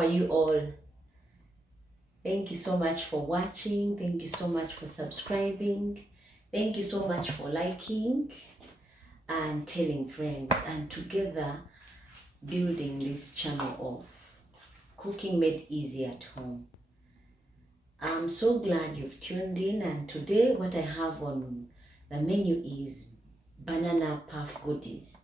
are you all? Thank you so much for watching. Thank you so much for subscribing. Thank you so much for liking and telling friends, and together building this channel of cooking made easy at home. I'm so glad you've tuned in, and today what I have on the menu is banana puff goodies.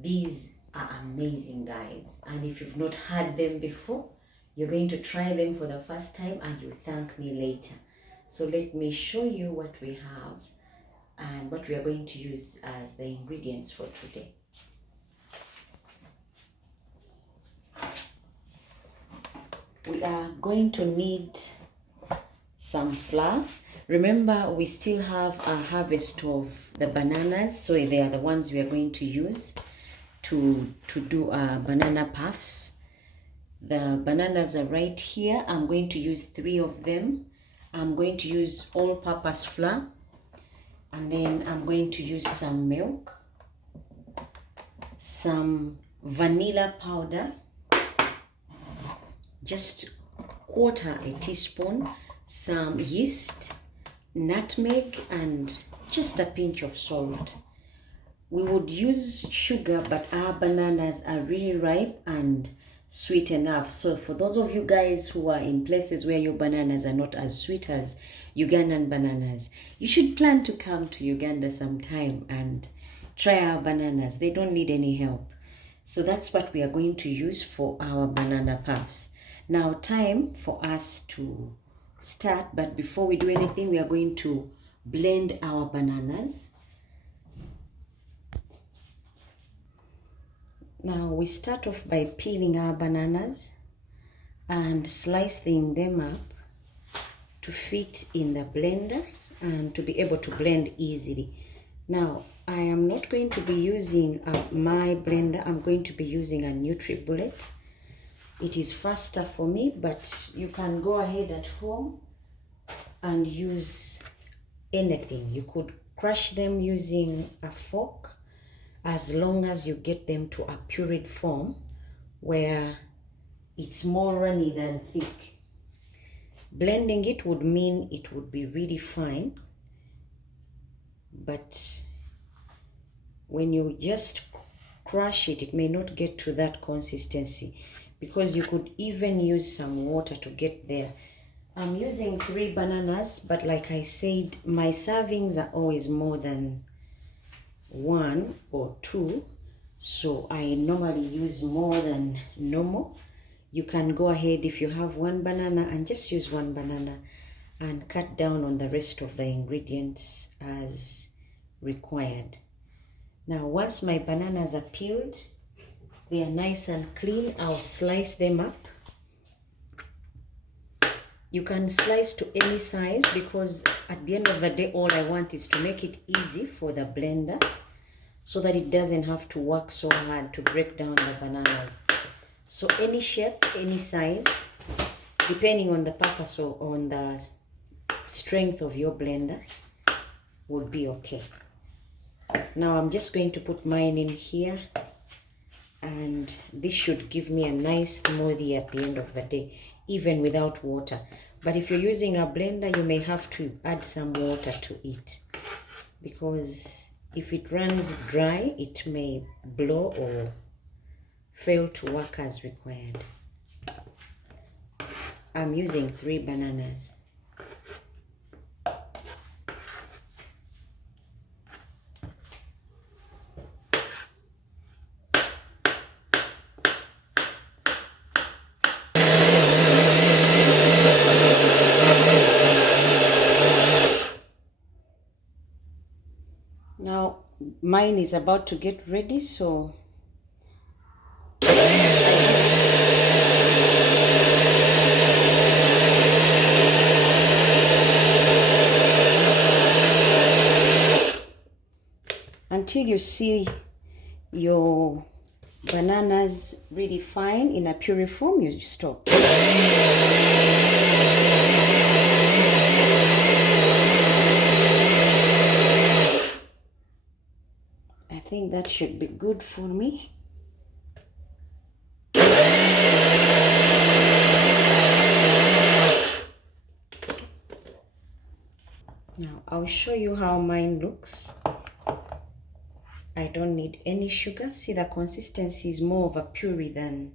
These are amazing, guys, and if you've not had them before, you're going to try them for the first time and you'll thank me later. So let me show you what we have and what we are going to use as the ingredients for today. We are going to need some flour. Remember, we still have a harvest of the bananas, so they are the ones we are going to use to do banana puffs. The bananas are right here. I'm going to use 3 of them. I'm going to use all-purpose flour, and then I'm going to use some milk, some vanilla powder, just 1/4 teaspoon, some yeast, nutmeg, and just a pinch of salt. We would use sugar, but our bananas are really ripe and sweet enough. So for those of you guys who are in places where your bananas are not as sweet as Ugandan bananas, you should plan to come to Uganda sometime and try our bananas. They don't need any help. So that's what we are going to use for our banana puffs. Now, time for us to start, but before we do anything, we are going to blend our bananas. Now we start off by peeling our bananas and slicing them up to fit in the blender and to be able to blend easily. Now I am not going to be using my blender. I'm going to be using a NutriBullet. It is faster for me, but you can go ahead at home and use anything. You could crush them using a fork, as long as you get them to a pureed form where it's more runny than thick. Blending it would mean it would be really fine, but when you just crush it, it may not get to that consistency, because you could even use some water to get there. I'm using 3 bananas, but like I said, my servings are always more than 1 or 2, so I normally use more than normal. You can go ahead, if you have 1 banana, and just use 1 banana and cut down on the rest of the ingredients as required. Now once my bananas are peeled, they are nice and clean, I'll slice them up. You can slice to any size, because at the end of the day, all I want is to make it easy for the blender so that it doesn't have to work so hard to break down the bananas. So any shape, any size, depending on the purpose or on the strength of your blender, would be okay. Now I'm just going to put mine in here, and this should give me a nice smoothie at the end of the day, even without water. But if you're using a blender, you may have to add some water to it, because if it runs dry, it may blow or fail to work as required. I'm using 3 bananas. Now mine is about to get ready, so until you see your bananas really fine in a puree form, you stop. I think that should be good for me. I'll show you how mine looks. I don't need any sugar. See, the consistency is more of a puree than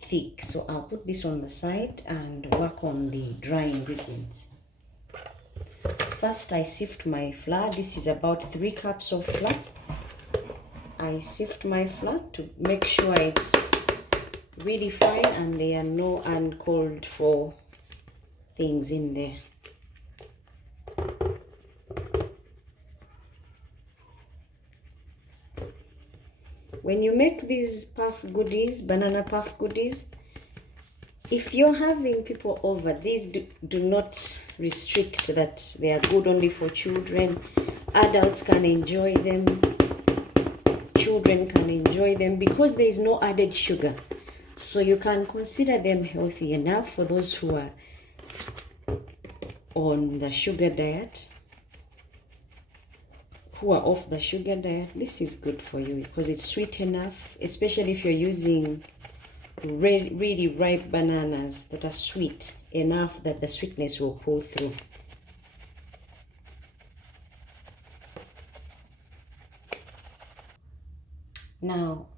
thick. So I'll put this on the side and work on the dry ingredients. First, I sift my flour. This is about 3 cups of flour. I sift my flour to make sure it's really fine and there are no uncalled for things in there. When you make these puff goodies, banana puff goodies, if you're having people over, these do not restrict that they are good only for children. Adults can enjoy them. Children can enjoy them because there is no added sugar. So you can consider them healthy enough for those who are on the sugar diet, who are off the sugar diet. This is good for you because it's sweet enough, especially if you're using really ripe bananas that are sweet enough that the sweetness will pull through. Now,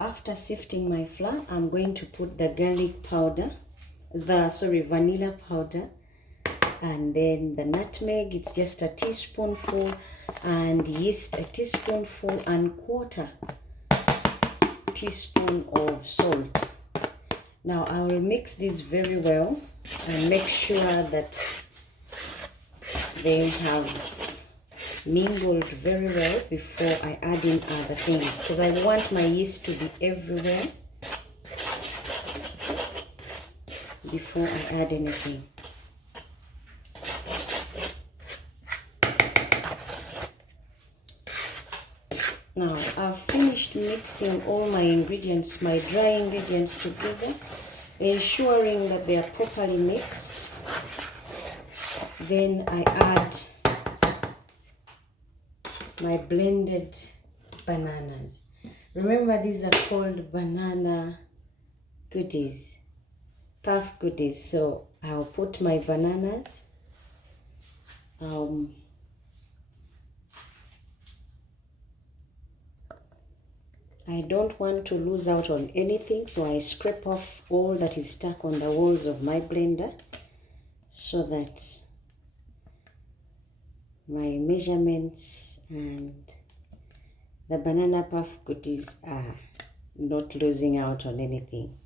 after sifting my flour, I'm going to put the garlic powder, vanilla powder, and then the nutmeg. It's just a teaspoonful, and yeast a teaspoonful, and 1/4 teaspoon of salt. Now I will mix this very well and make sure that they have mingled very well before I add in other things, because I want my yeast to be everywhere before I add anything. Now I've finished mixing all my ingredients, my dry ingredients together, ensuring that they are properly mixed. Then I add my blended bananas. Remember, these are called banana goodies, puff goodies. So I'll put my bananas. I don't want to lose out on anything, so I scrape off all that is stuck on the walls of my blender so that my measurements and the banana puff goodies are not losing out on anything.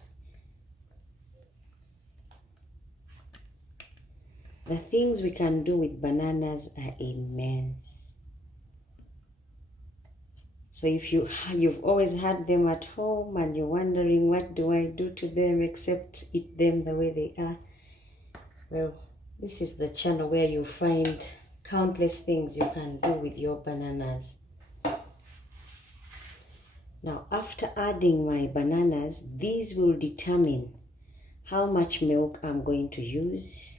The things we can do with bananas are immense. So if you've always had them at home and you're wondering, what do I do to them except eat them the way they are? Well, this is the channel where you find countless things you can do with your bananas. Now, after adding my bananas, these will determine how much milk I'm going to use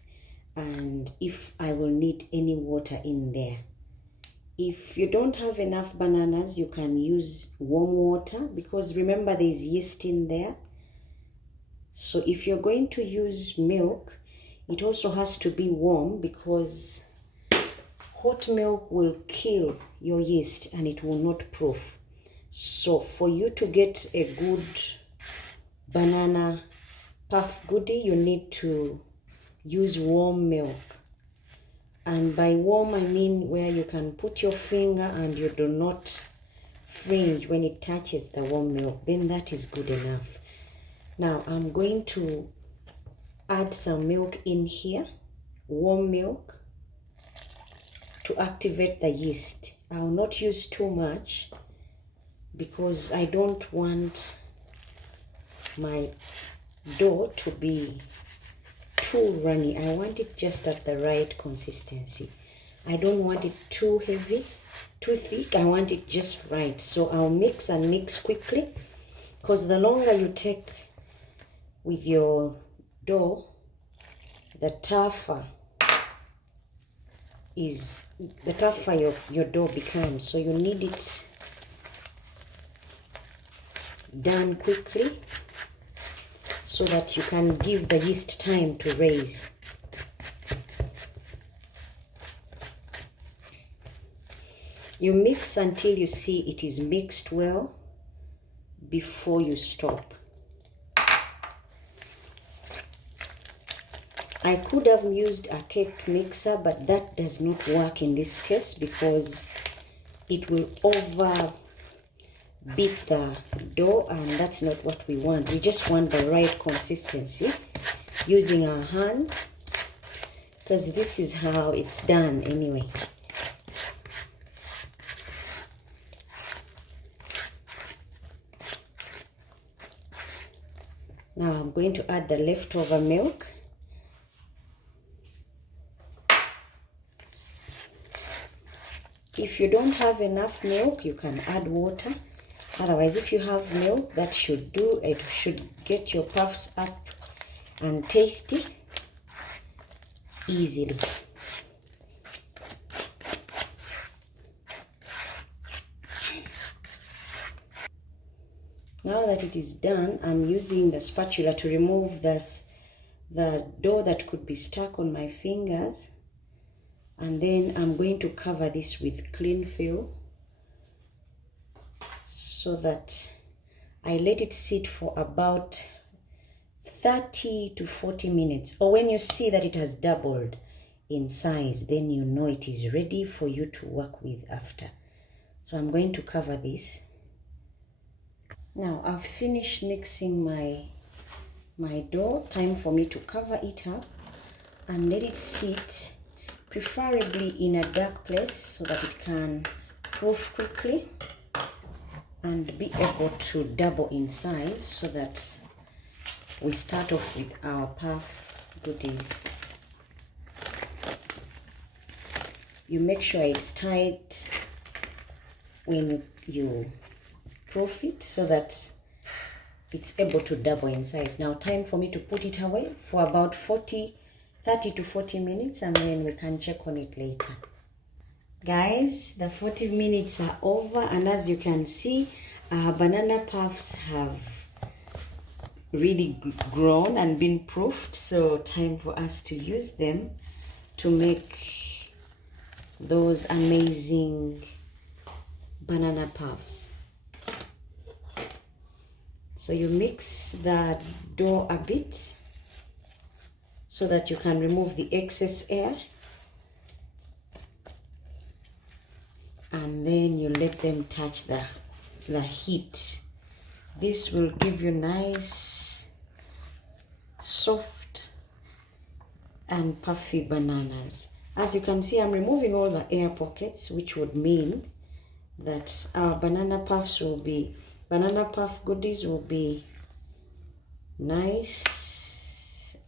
and if I will need any water in there. If you don't have enough bananas, you can use warm water, because remember there's yeast in there. So if you're going to use milk, it also has to be warm, because hot milk will kill your yeast and it will not proof. So for you to get a good banana puff goodie, you need to use warm milk. And by warm, I mean where you can put your finger and you do not fringe when it touches the warm milk. Then that is good enough. Now I'm going to add some milk in here, warm milk, to activate the yeast. I will not use too much because I don't want my dough to be too runny. I want it just at the right consistency. I don't want it too heavy, too thick. I want it just right. So I'll mix and mix quickly, because the longer you take with your dough, the tougher your dough becomes. So you need it done quickly so that you can give the yeast time to raise. You mix until you see it is mixed well before you stop. I could have used a cake mixer, but that does not work in this case because it will over beat the dough, and that's not what we want. We just want the right consistency using our hands, because this is how it's done anyway. Now I'm going to add the leftover milk. If you don't have enough milk, you can add water. Otherwise, if you have milk, that should do. It should get your puffs up and tasty easily. Now that it is done, I'm using the spatula to remove the dough that could be stuck on my fingers. And then I'm going to cover this with cling film so that I let it sit for about 30 to 40 minutes. Or when you see that it has doubled in size, then you know it is ready for you to work with after. So I'm going to cover this. Now I've finished mixing my dough. Time for me to cover it up and let it sit, preferably in a dark place so that it can proof quickly and be able to double in size, so that we start off with our puff goodies. You make sure it's tight when you proof it so that it's able to double in size. Now time for me to put it away for about 30 to 40 minutes, and then we can check on it later. Guys, the 40 minutes are over, and as you can see, our banana puffs have really grown and been proofed. So time for us to use them to make those amazing banana puffs. So you mix the dough a bit so that you can remove the excess air, and then you let them touch the heat. This will give you nice, soft and puffy bananas. As you can see, I'm removing all the air pockets, which would mean that our banana puff goodies will be nice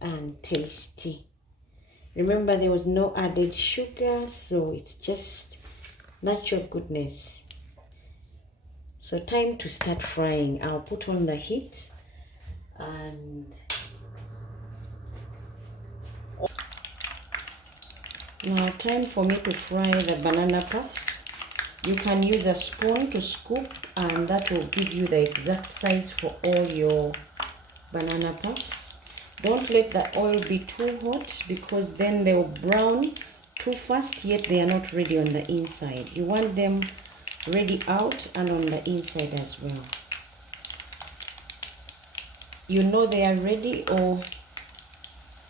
and tasty. Remember, there was no added sugar, so it's just natural goodness. So time to start frying. I'll put on the heat, and now time for me to fry the banana puffs. You can use a spoon to scoop, and that will give you the exact size for all your banana puffs. Don't let the oil be too hot, because then they will brown too fast, yet they are not ready on the inside. You want them ready out and on the inside as well. You know they are ready, or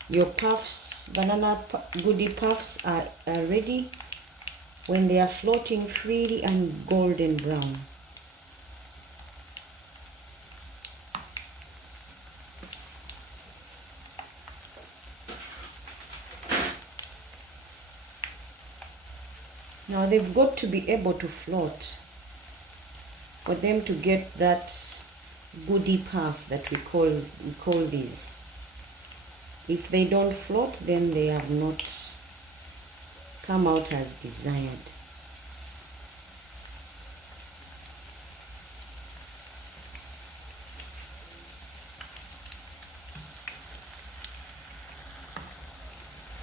your puffs, goodie puffs are ready when they are floating freely and golden brown. Now they've got to be able to float for them to get that goodie puff that we call these. If they don't float, then they have not come out as desired.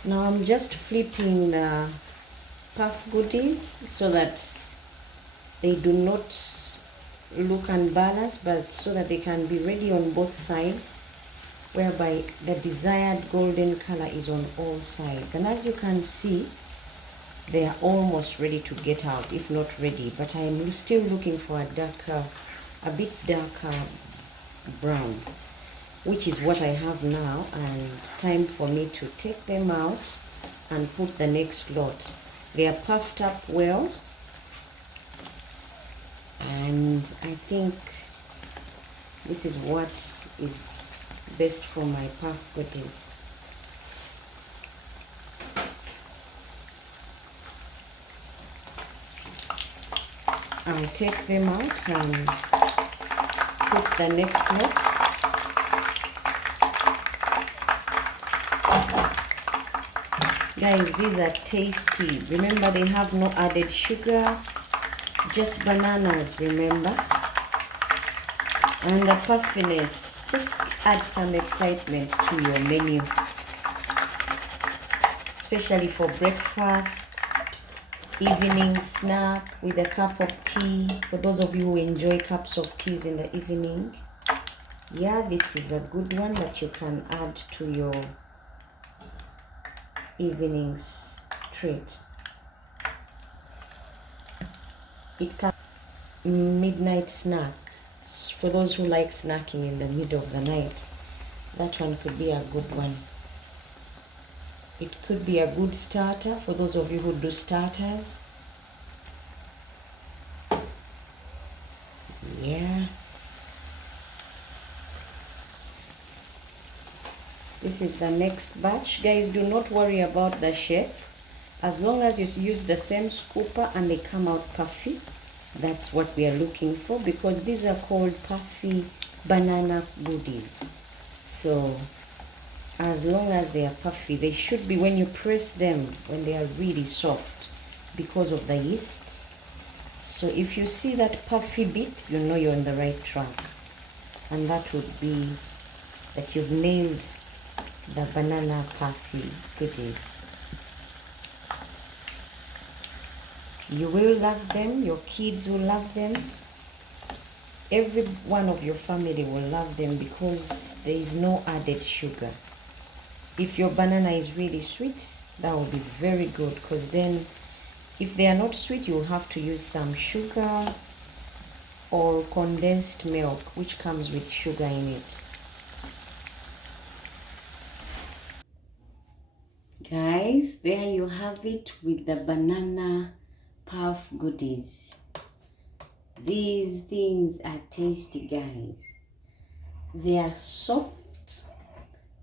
Now I'm just flipping the puff goodies so that they do not look unbalanced, but so that they can be ready on both sides, whereby the desired golden color is on all sides. And as you can see, They are almost ready to get out, if not ready, but I'm still looking for a bit darker brown, which is what I have now, and time for me to take them out and put the next lot. They are puffed up well, and I think this is what is best for my puff goodies. I'll take them out and put the next lot. Guys, these are tasty. Remember, they have no added sugar, just bananas, remember? And the puffiness just adds some excitement to your menu, especially for breakfast, evening snack with a cup of tea. For those of you who enjoy cups of teas in the evening, yeah, this is a good one that you can add to your evening's treat. It can midnight snack for those who like snacking in the middle of the night. That one could be a good one. It could be a good starter for those of you who do starters. Yeah. This is the next batch. Guys, do not worry about the shape. As long as you use the same scooper and they come out puffy, that's what we are looking for, because these are called puffy banana goodies. So as long as they are puffy, they should be, when you press them, when they are really soft, because of the yeast. So if you see that puffy bit, you know you're on the right track, and that would be that you've nailed the banana puffy goodies. You will love them, your kids will love them, every one of your family will love them, because there is no added sugar. If your banana is really sweet, that will be very good, because then if they are not sweet, you'll have to use some sugar or condensed milk, which comes with sugar in it. Guys, there you have it with the banana puff goodies. These things are tasty, guys. They are soft,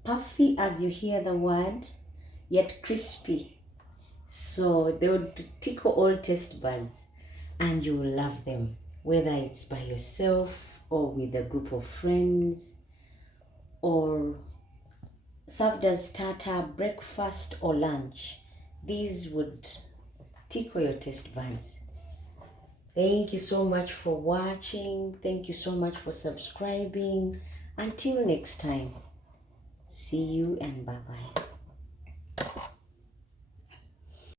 puffy as you hear the word, yet crispy. So they would tickle all taste buds, and you will love them, whether it's by yourself or with a group of friends, or served as starter, breakfast, or lunch. These would tickle your taste buds. Thank you so much for watching. Thank you so much for subscribing. Until next time, see you and bye-bye.